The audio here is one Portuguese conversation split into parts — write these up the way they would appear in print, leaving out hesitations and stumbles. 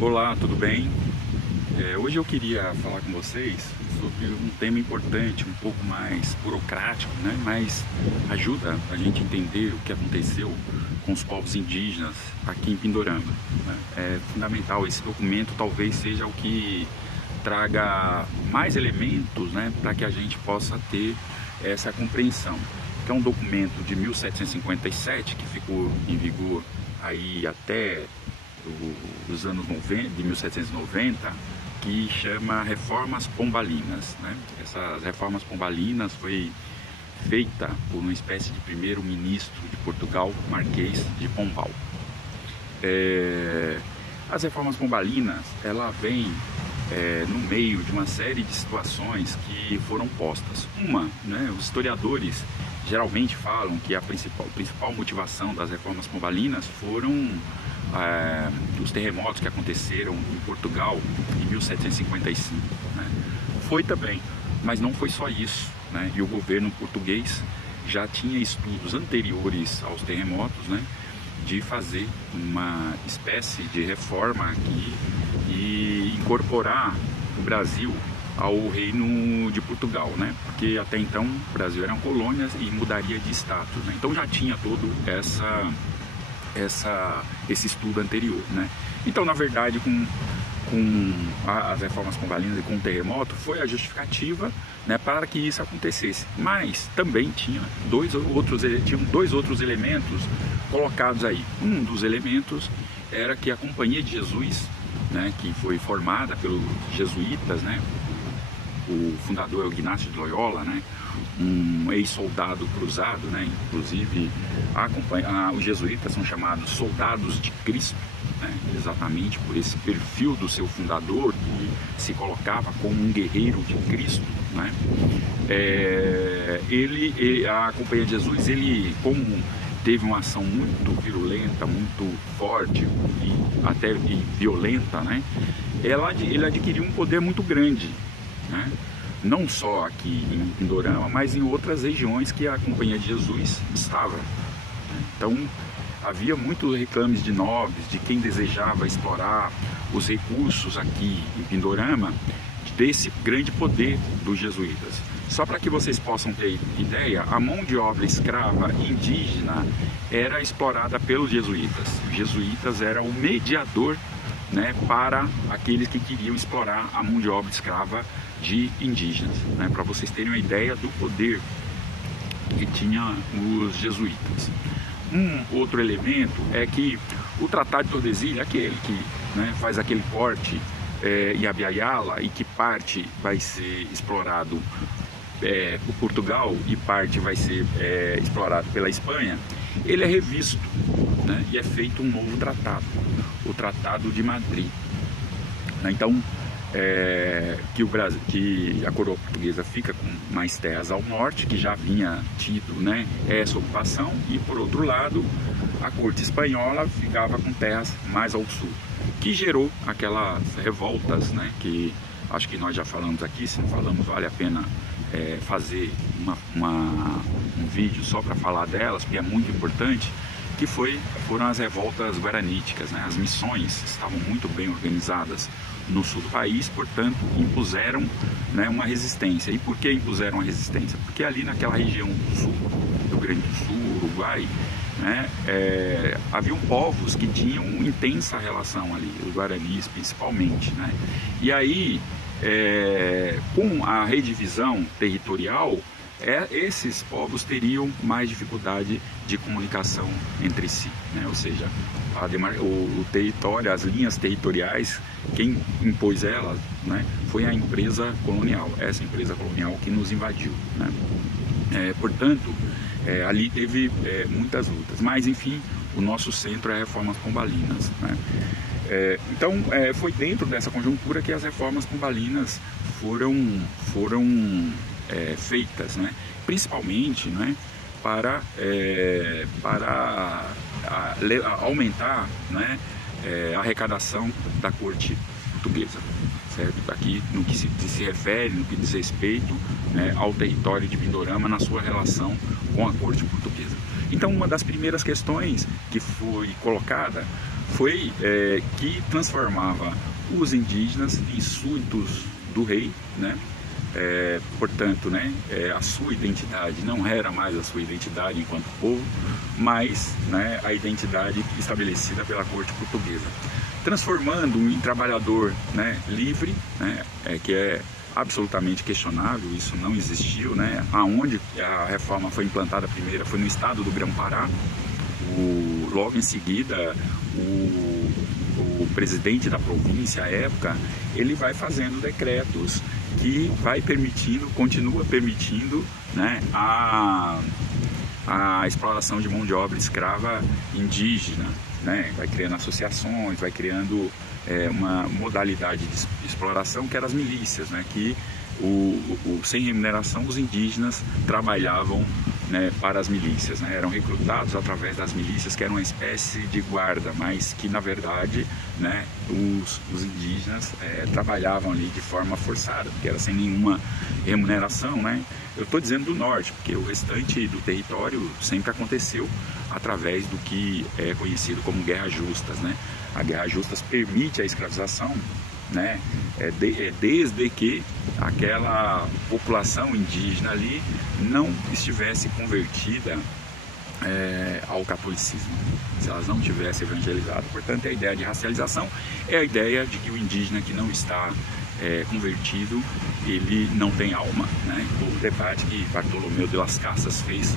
Olá, tudo bem? Hoje eu queria falar com vocês sobre um tema importante, um pouco mais burocrático, né? Mas ajuda a gente a entender o que aconteceu com os povos indígenas aqui em Pindorama, né? É fundamental, esse documento talvez seja o que traga mais elementos, né, para que a gente possa ter essa compreensão. Que é um documento de 1757 que ficou em vigor aí até os anos 90, de 1790, que chama Reformas Pombalinas, né? Essas Reformas Pombalinas foi feita por uma espécie de primeiro-ministro de Portugal, Marquês de Pombal. As Reformas Pombalinas, ela vem no meio de uma série de situações que foram postas. Né, os historiadores geralmente falam que a principal motivação das Reformas Pombalinas foram os terremotos que aconteceram em Portugal em 1755. Né? Foi também, mas não foi só isso, né? E o governo português já tinha estudos anteriores aos terremotos, né, de fazer uma espécie de reforma aqui e incorporar o Brasil ao Reino de Portugal, né? Porque até então o Brasil eram colônias e mudaria de status, né? Então já tinha todo esse estudo anterior, né? Então, na verdade, com as Reformas Pombalinas e com o terremoto, foi a justificativa, né, para que isso acontecesse. Mas também tinham dois outros elementos colocados aí. Um dos elementos era que a Companhia de Jesus, né, que foi formada pelos jesuítas, né, o fundador é o Ignácio de Loyola, né, um ex-soldado cruzado, né, inclusive os jesuítas são chamados soldados de Cristo, né, exatamente por esse perfil do seu fundador, que se colocava como um guerreiro de Cristo, né. A Companhia de Jesus, como teve uma ação muito virulenta, muito forte e até violenta, né, ele adquiriu um poder muito grande, né? Não só aqui em Pindorama, mas em outras regiões que a Companhia de Jesus estava. Então havia muitos reclames de nobres, de quem desejava explorar os recursos aqui em Pindorama, desse grande poder dos jesuítas. Só para que vocês possam ter ideia, a mão de obra escrava indígena era explorada pelos jesuítas. Os jesuítas eram o mediador, né, para aqueles que queriam explorar a mão de obra escrava de indígenas, né, para vocês terem uma ideia do poder que tinha os jesuítas. Um outro elemento é que o Tratado de Tordesilhas, aquele que, né, faz aquele corte em Abya-Yala e que parte vai ser explorado por Portugal e parte vai ser explorado pela Espanha, ele é revisto, né, e é feito um novo tratado, o Tratado de Madrid. Então, que a coroa portuguesa fica com mais terras ao norte, que já vinha tido, né, essa ocupação, e por outro lado a corte espanhola ficava com terras mais ao sul, que gerou aquelas revoltas, né, que acho que nós já falamos aqui. Se não falamos, vale a pena fazer um vídeo só para falar delas, porque é muito importante, que foram as revoltas guaraníticas, né? As missões estavam muito bem organizadas no sul do país, portanto impuseram, né, uma resistência. E por que impuseram a resistência? Porque ali naquela região do sul, Rio Grande do Sul, Uruguai, né, haviam povos que tinham intensa relação ali, os guaranis principalmente, né? E aí, com a redivisão territorial, esses povos teriam mais dificuldade de comunicação entre si, né? Ou seja, o território, as linhas territoriais, quem impôs elas, né, foi a empresa colonial, essa empresa colonial que nos invadiu, né? Portanto, ali teve muitas lutas, mas enfim, o nosso centro é a Reformas Pombalinas, né? Então, foi dentro dessa conjuntura que as Reformas Pombalinas foram feitas, né? Principalmente, né, para aumentar, né, a arrecadação da corte portuguesa, certo? Aqui no que se refere, no que diz respeito, né, ao território de Pindorama na sua relação com a corte portuguesa. Então, uma das primeiras questões que foi colocada foi que transformava os indígenas em súditos do rei, né? Portanto, né, a sua identidade não era mais a sua identidade enquanto povo, mas, né, a identidade estabelecida pela corte portuguesa, transformando em trabalhador, né, livre, né, que é absolutamente questionável, isso não existiu, né? Aonde a reforma foi implantada primeiro foi no estado do Grão-Pará. Logo em seguida, o presidente da província, à época, ele vai fazendo decretos que vai permitindo, continua permitindo, né, a exploração de mão de obra escrava indígena, né? Vai criando associações, vai criando uma modalidade de exploração que eram as milícias, né? Que sem remuneração os indígenas trabalhavam, né, para as milícias, né? Eram recrutados através das milícias, que eram uma espécie de guarda, mas que na verdade, né, os indígenas trabalhavam ali de forma forçada, porque era sem nenhuma remuneração, né? Eu estou dizendo do norte, porque o restante do território sempre aconteceu através do que é conhecido como guerras justas, né? A guerra justas permite a escravização, né? Desde que aquela população indígena ali não estivesse convertida ao catolicismo, se elas não tivessem evangelizado. Portanto, a ideia de racialização é a ideia de que o indígena que não está convertido, ele não tem alma, né? O debate que Bartolomeu de Las Casas fez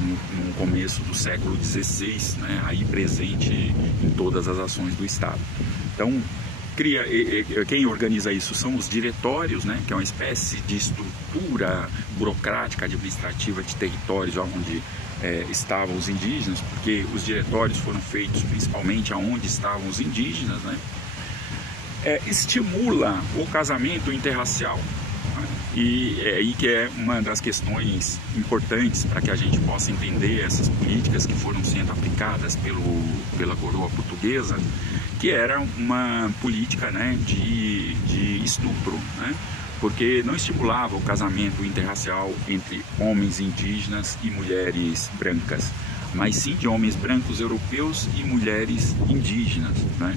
no começo do século XVI, né? Aí presente em todas as ações do Estado. Então, quem organiza isso são os diretórios, né, que é uma espécie de estrutura burocrática, administrativa de territórios onde estavam os indígenas, porque os diretórios foram feitos principalmente aonde estavam os indígenas, né? Estimula o casamento interracial, né? E aí que é uma das questões importantes para que a gente possa entender essas políticas que foram sendo aplicadas pela coroa portuguesa, que era uma política, né, de estupro, né? Porque não estimulava o casamento interracial entre homens indígenas e mulheres brancas, mas sim de homens brancos europeus e mulheres indígenas, né?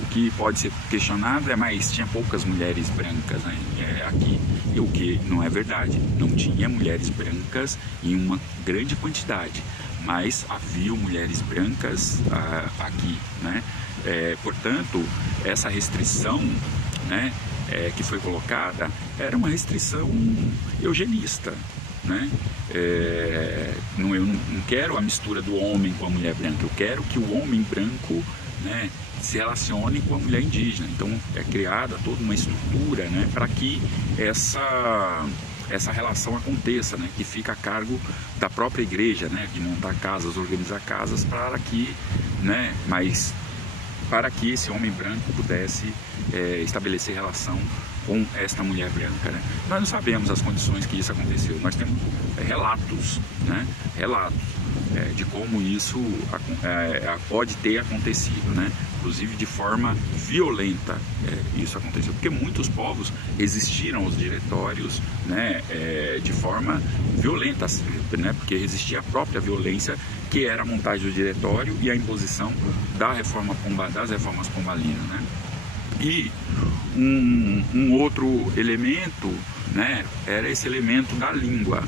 O que pode ser questionado mas tinha poucas mulheres brancas, né, aqui, e o que não é verdade, não tinha mulheres brancas em uma grande quantidade, mas havia mulheres brancas aqui, né? Portanto, essa restrição, né, que foi colocada era uma restrição eugenista, né? Eu não quero a mistura do homem com a mulher branca, eu quero que o homem branco, né, se relacione com a mulher indígena. Então é criada toda uma estrutura, né, para que essa relação aconteça, né, que fica a cargo da própria igreja, né, de montar casas, organizar casas para que, né, mas para que esse homem branco pudesse estabelecer relação com esta mulher branca, né? Nós não sabemos as condições que isso aconteceu, nós temos relatos, né, de como isso pode ter acontecido, né? Inclusive de forma violenta, isso aconteceu, porque muitos povos resistiram aos diretórios, né, de forma violenta, né, porque existia a própria violência, que era a montagem do diretório e a imposição das reformas pombalinas, né? E um outro elemento, né, era esse elemento da língua.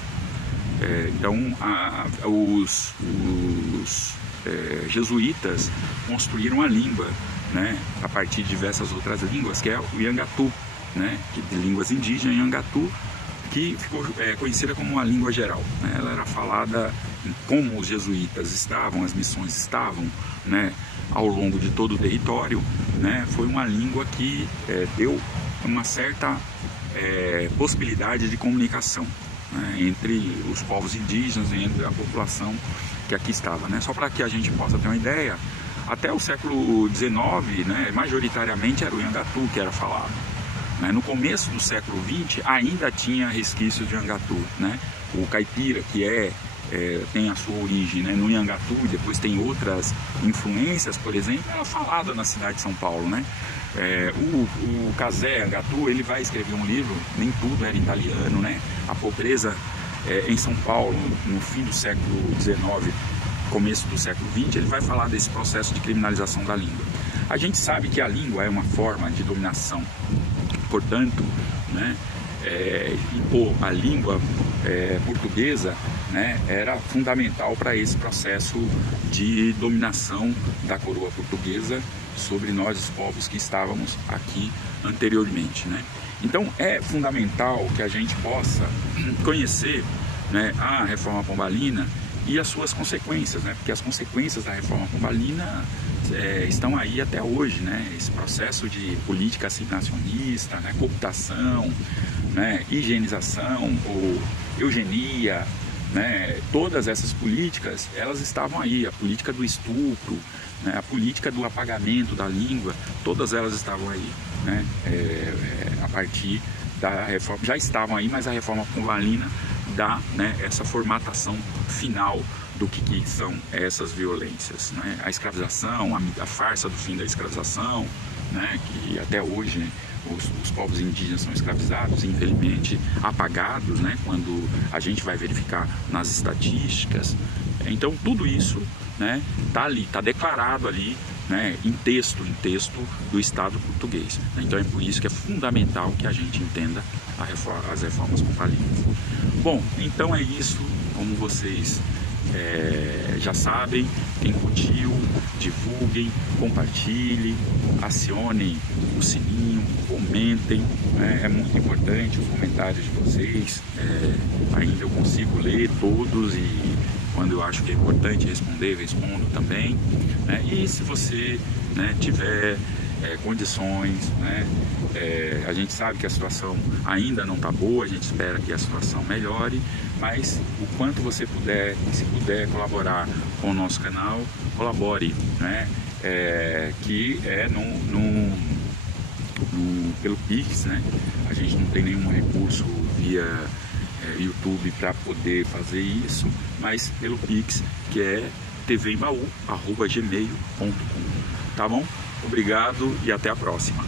Então, os jesuítas construíram a língua, né, a partir de diversas outras línguas, que é o Iangatu, né, de línguas indígenas, Iangatu, que ficou conhecida como uma língua geral, né? Ela era falada como os jesuítas estavam, as missões estavam, né, ao longo de todo o território, né? Foi uma língua que deu uma certa possibilidade de comunicação, né, entre os povos indígenas e entre a população que aqui estava, né? Só para que a gente possa ter uma ideia, até o século XIX, né, majoritariamente era o Iangatu que era falado, né? No começo do século XX ainda tinha resquícios de Iangatu, né? O caipira, que tem a sua origem, né, no Iangatu, e depois tem outras influências, por exemplo, era falada na cidade de São Paulo, né? O Casé Iangatu, ele vai escrever um livro, nem tudo era italiano, né? A pobreza em São Paulo, no fim do século XIX, começo do século XX, ele vai falar desse processo de criminalização da língua. A gente sabe que a língua é uma forma de dominação, portanto, né, impor a língua portuguesa, né, era fundamental para esse processo de dominação da coroa portuguesa sobre nós, os povos que estávamos aqui anteriormente, né? Então é fundamental que a gente possa conhecer, né, a Reforma Pombalina e as suas consequências, né? Porque as consequências da Reforma Pombalina estão aí até hoje, né? Esse processo de política assimilacionista, né? Cooptação, né? Higienização ou eugenia, né? Todas essas políticas, elas estavam aí, a política do estupro, né? A política do apagamento da língua, todas elas estavam aí, né? A partir da reforma, já estavam aí, mas a Reforma Pombalina dá, né, essa formatação final do que são essas violências, né? A escravização, a farsa do fim da escravização, né, que até hoje, né, os povos indígenas são escravizados, infelizmente apagados, né, quando a gente vai verificar nas estatísticas. Então tudo isso, né, tá ali, tá declarado ali, né, em texto do Estado português. Então é por isso que é fundamental que a gente entenda as reformas pombalinas. Bom, então é isso. Como vocês já sabem, quem curtiu, divulguem, compartilhem, acionem o sininho, comentem, né? É muito importante os comentários de vocês. Ainda eu consigo ler todos e quando eu acho que é importante responder, eu respondo também, né? E se você, né, tiver condições, né, a gente sabe que a situação ainda não está boa, a gente espera que a situação melhore, mas o quanto você puder, se puder colaborar com o nosso canal, colabore, né? Que é pelo Pix, né? A gente não tem nenhum recurso via YouTube para poder fazer isso, mas pelo Pix, que é tvembaú@gmail.com. Tá bom? Obrigado e até a próxima.